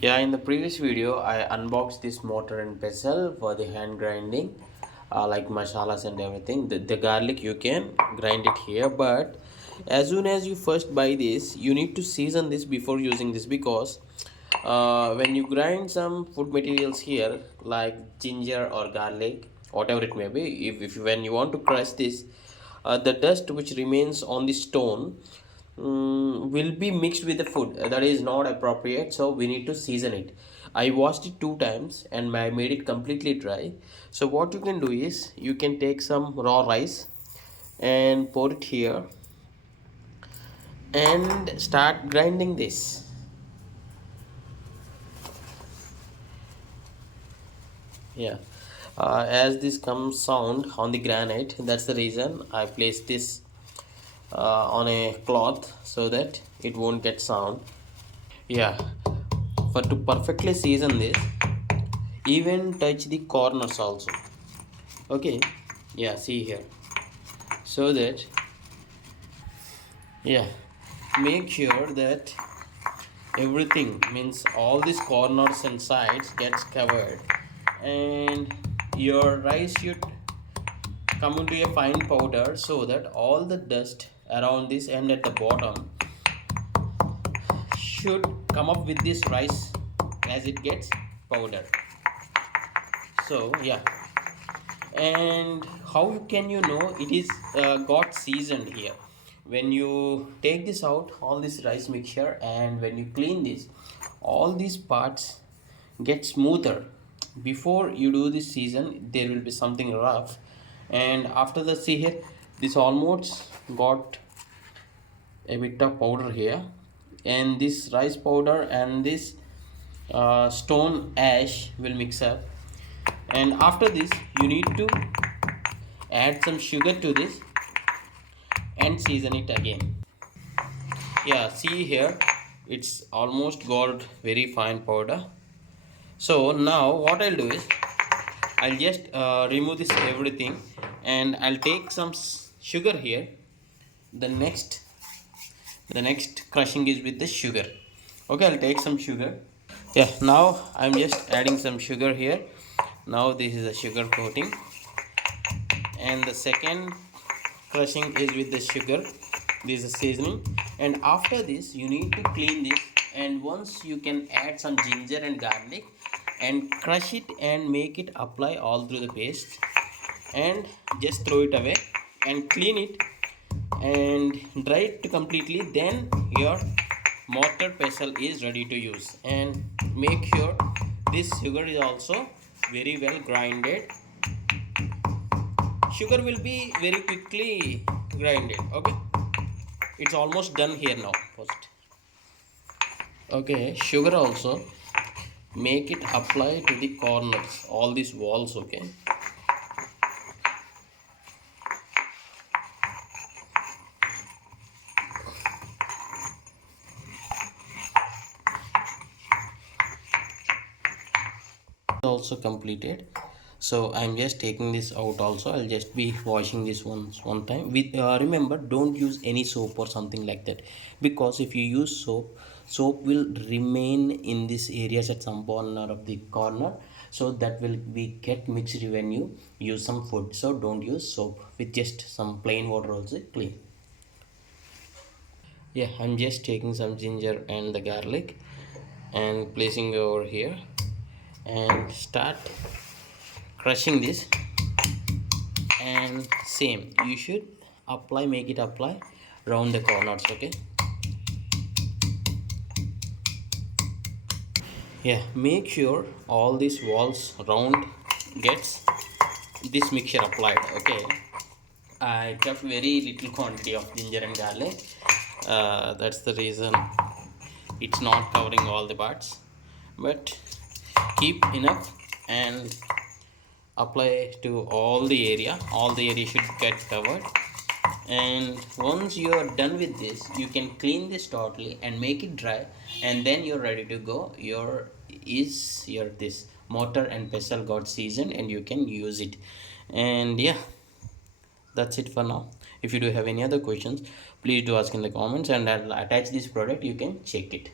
Yeah, in the previous video, I unboxed this mortar and pestle for the hand grinding, like masalas and everything. The garlic you can grind it here, but as soon as you first buy this, you need to season this before using this because when you grind some food materials here, like ginger or garlic, whatever it may be, if when you want to crush this, the dust which remains on the stone will be mixed with the food. That is not appropriate, so we need to season it. I washed it 2 times and I made it completely dry. So what you can do is you can take some raw rice and pour it here and start grinding this. Yeah, as this comes sound on the granite, that's the reason I placed this on a cloth so that it won't get sound. Yeah, for to perfectly season this, even touch the corners also. Okay, yeah, see here, so that, yeah, make sure that everything means all these corners and sides gets covered, and your rice should come into a fine powder so that all the dust around this and at the bottom should come up with this rice as it gets powder. So yeah, and how can you know it is got seasoned here? When you take this out, all this rice mixture, and when you clean this, all these parts get smoother. Before you do this season, there will be something rough, and after the, see here, this almost got a bit of powder here, and this rice powder and this stone ash will mix up, and after this you need to add some sugar to this and season it again. Yeah, see here, it's almost got very fine powder. So now what I'll do is I'll just remove this everything, and I'll take some sugar here. The next crushing is with the sugar. Okay, I'll take some sugar. Yeah, now I'm just adding some sugar here. Now this is a sugar coating, and the second crushing is with the sugar. This is seasoning, and after this you need to clean this, and once you can add some ginger and garlic and crush it and make it apply all through the paste, and just throw it away and clean it and dry it completely. Then your mortar pestle is ready to use, and make sure this sugar is also very well grinded. Sugar will be very quickly grinded. Okay, it's almost done here now. First, okay, sugar also make it apply to the corners, all these walls. Okay, also completed. So I'm just taking this out. Also I'll just be washing this one time with remember, don't use any soap or something like that, because if you use soap will remain in these areas at some corner of the corner, so that will be get mixed when you use some food. So don't use soap, with just some plain water also clean. Yeah, I'm just taking some ginger and the garlic and placing over here and start crushing this. And same, you should apply, make it apply around the corners. Okay, yeah, make sure all these walls round gets this mixture applied. Okay, I kept very little quantity of ginger and garlic, that's the reason it's not covering all the parts, but keep enough and apply to all the area should get covered. And once you are done with this, you can clean this totally and make it dry, and then you're ready to go. Your this mortar and pestle got seasoned and you can use it. And yeah, that's it for now. If you do have any other questions, please do ask in the comments, and I'll attach this product, you can check it.